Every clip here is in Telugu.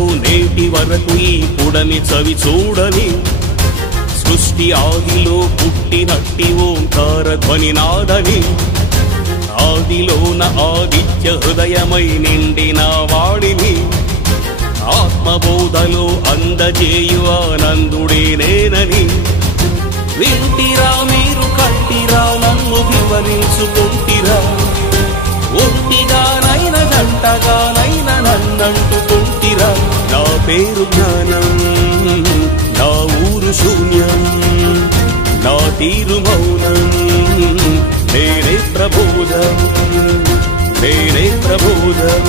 చరితలో నేటి వరకు ఈ పుడమి చవి చూడని సృష్టి ఆదిలో పుట్టినట్టి ఓంకార ధ్వని నాదని ఆదిలోన ఆదిత్య హృదయమై నిండిన వాడిని ఆత్మబోధలో అందజేయు ఆనందుడే నేనని వింటిరా మీరు కంటిరా నన్ను వివరించుకుంటిరా ఒంటిగానైన జంటగానైన నన్నంటుకుంటిరా నా పేరు జ్ఞానం నా ఊరు శూన్యం నా తీరు మౌనం నేనే ప్రబోధం నేనే ప్రబోధం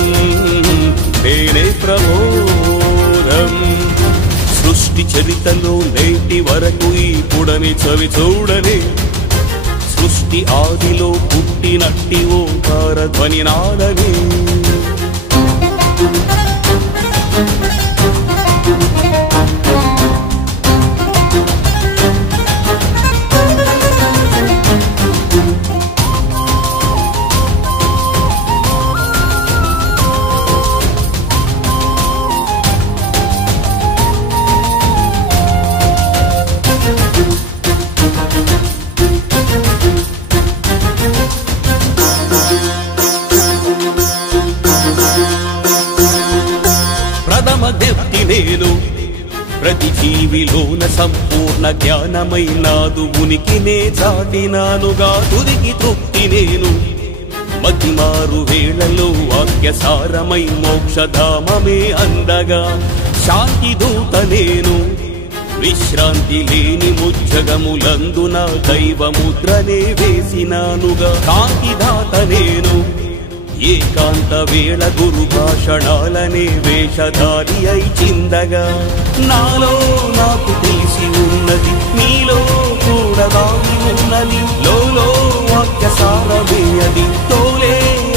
నేనే ప్రబోధం సృష్టి చరితలో నేటి వరకు ఈ పుడమి చవి చూడని సృష్టి ఆదిలో పుట్టినట్టి ఓంకార ధ్వని నాదని నేను ప్రతి జీవిలోన సంపూర్ణ జ్ఞానమై నాదు ఉనికినే చాటినానుగా తుదికి తృప్తి నేను మతిమారు వేళలో వాక్యసారమై మోక్షధామమే అందగా శాంతి దూత నేను విశ్రాంతి లేని ముజ్జగములందున దైవముద్రనే వేసినానుగా కాంతిదాత నేను ఏకాంత వేళ గురు భాషణాలనే వేషధారి అయి చిందగా నాలో నాకు తెలిసి ఉన్నది నీలో కూడా దాగి ఉన్నది లోలో వాక్యసారమే అది తోలే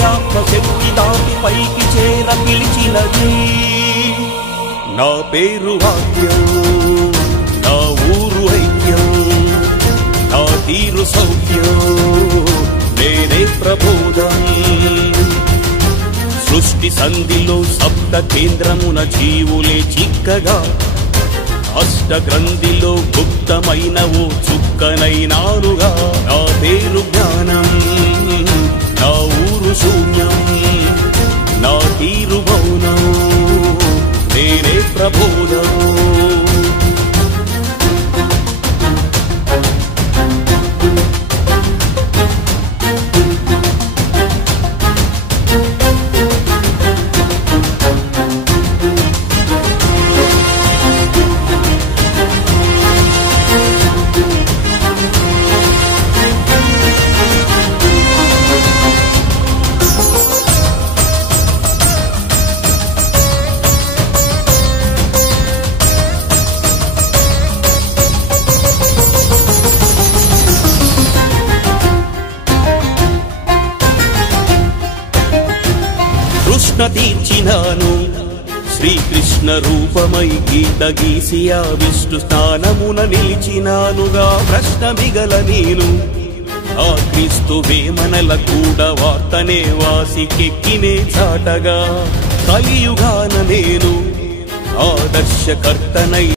ఆత్మశక్తి దాటి పైకి చేర పిలిచినది నా పేరు వాక్యం నా ఊరు ఐక్యం నా తీరు సౌఖ్యం నేనే ప్రబోధం సృష్టి సంధిలో సప్త కేంద్రమున జీవులే చిక్కగా అష్ట గ్రంథిలో గుప్తమైన ఓ చుక్కనైనానుగా నా పేరు జ్ఞానం నా ఊరు శూన్యం నా తీరు మౌనం నేనే ప్రబోధం కృష్ణ తీర్చినాను శ్రీకృష్ణ రూపమై గీత గీసి ఆ విష్ణు స్థానమున నిలిచినానుగా ప్రశ్న మిగల నేను ఆ క్రీస్తు వేమనల కూడా వార్తనే వాసికెక్కినే చాటగా కలియుగాన నేను ఆదర్శకర్తనై